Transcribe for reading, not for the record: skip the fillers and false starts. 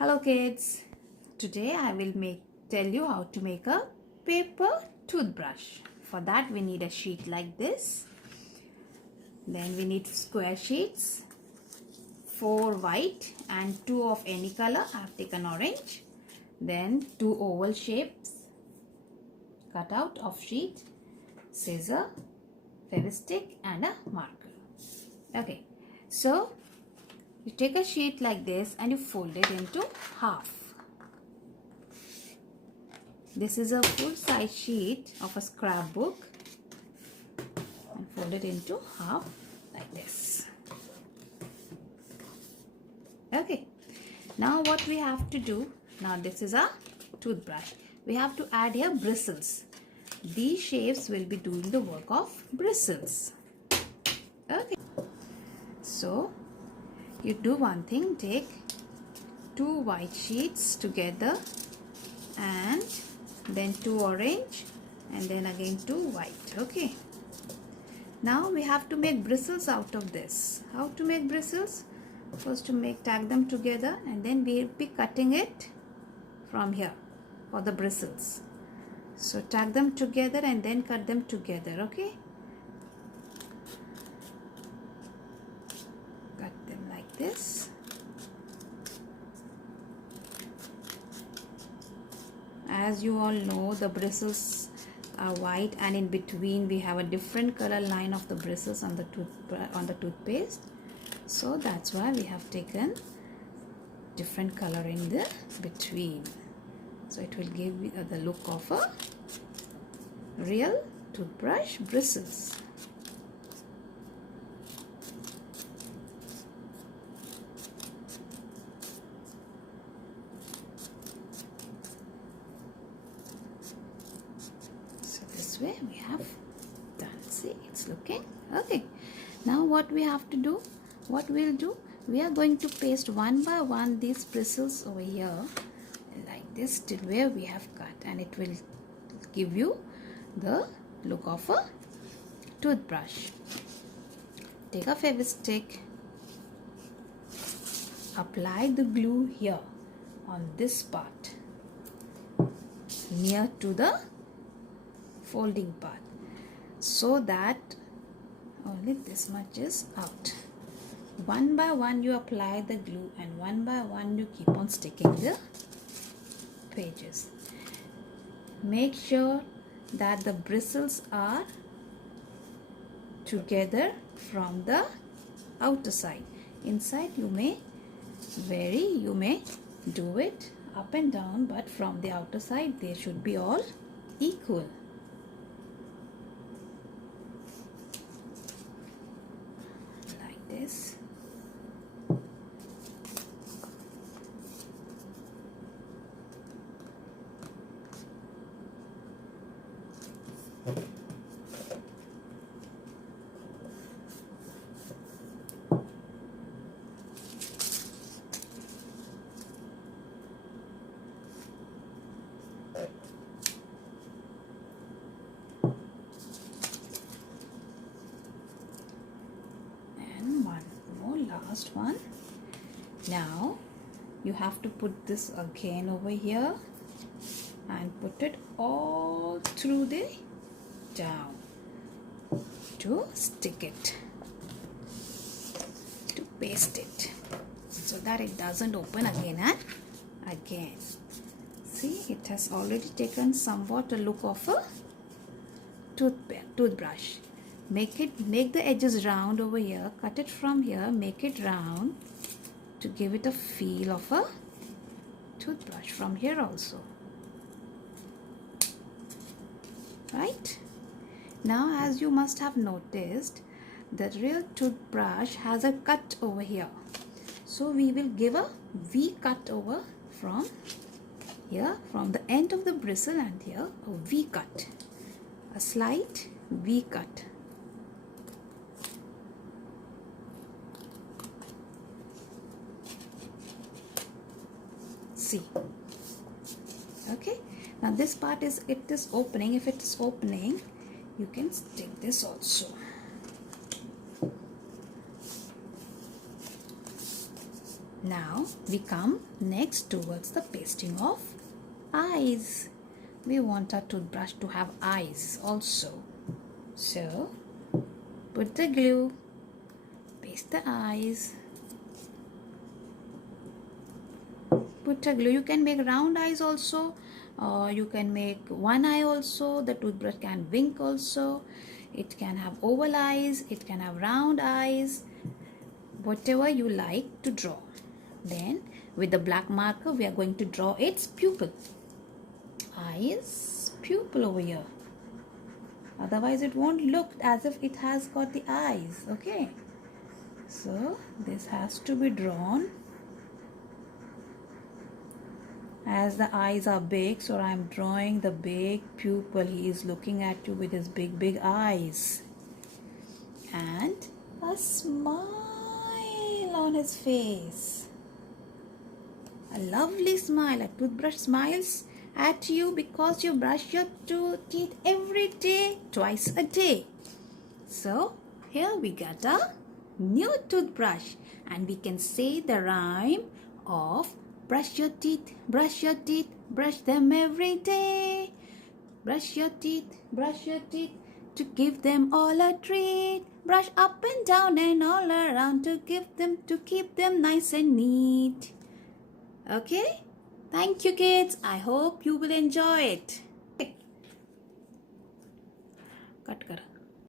Hello kids, today I will tell you how to make a paper toothbrush. For that we need a sheet like this. Then we need square sheets, 4 white and 2 of any color. I have taken orange. Then 2 oval shapes cut out of sheet, scissor, fevistick and a marker. Okay, so you take a sheet like this and you fold it into half. This is a full size sheet of a scrapbook and fold it into half like this. Okay, now what we have to do, now this is a toothbrush. We have to add here bristles. These shapes will be doing the work of bristles. Okay, so you do one thing, take 2 white sheets together and then 2 orange and then again 2 white. Okay, now we have to make bristles out of this. How to make bristles? First to tag them together and then we'll be cutting it from here for the bristles. So tag them together and then cut them together. Okay, cut them like this. As you all know, the bristles are white and in between we have a different color line of the bristles on the toothpaste. So that's why we have taken different color in the between. So it will give you the look of a real toothbrush bristles. So this way we have done. See, it's looking okay. Now what we have to do, what we'll do, we are going to paste one by one these bristles over here like this till where we have cut, and it will give you the look of a toothbrush. Take a fevistick, apply the glue here on this part near to the folding part so that only this much is out. One by one you apply the glue and one by one you keep on sticking the pages. Make sure that the bristles are together from the outer side. Inside you may do it up and down, but from the outer side they should be all equal. Like this. Last one. Now you have to put this again over here and put it all through the down to stick it, to paste it so that it doesn't open again and again. See, it has already taken somewhat a look of a toothbrush. Make the edges round over here, cut it from here, make it round to give it a feel of a toothbrush from here also. Right? Now, as you must have noticed, the real toothbrush has a cut over here. So we will give a V cut over from here, from the end of the bristle, and here a V cut, a slight V cut. See, okay, now this part is opening. If it is opening, you can stick this also. Now we come next towards the pasting of eyes. We want our toothbrush to have eyes also. So put the glue, paste the eyes, put a glue. You can make round eyes also, or you can make one eye also. The toothbrush can wink also. It can have oval eyes, it can have round eyes, whatever you like to draw. Then with the black marker we are going to draw its pupil. Eyes, pupil over here. Otherwise it won't look as if it has got the eyes. Okay, so this has to be drawn. As the eyes are big, so I am drawing the big pupil. He is looking at you with his big eyes. And a smile on his face. A lovely smile. A toothbrush smiles at you because you brush your teeth every day, twice a day. So here we got a new toothbrush, and we can say the rhyme of brush your teeth, brush them every day. Brush your teeth, to give them all a treat. Brush up and down and all around to keep them nice and neat. Okay? Thank you, kids. I hope you will enjoy it. Cut kar.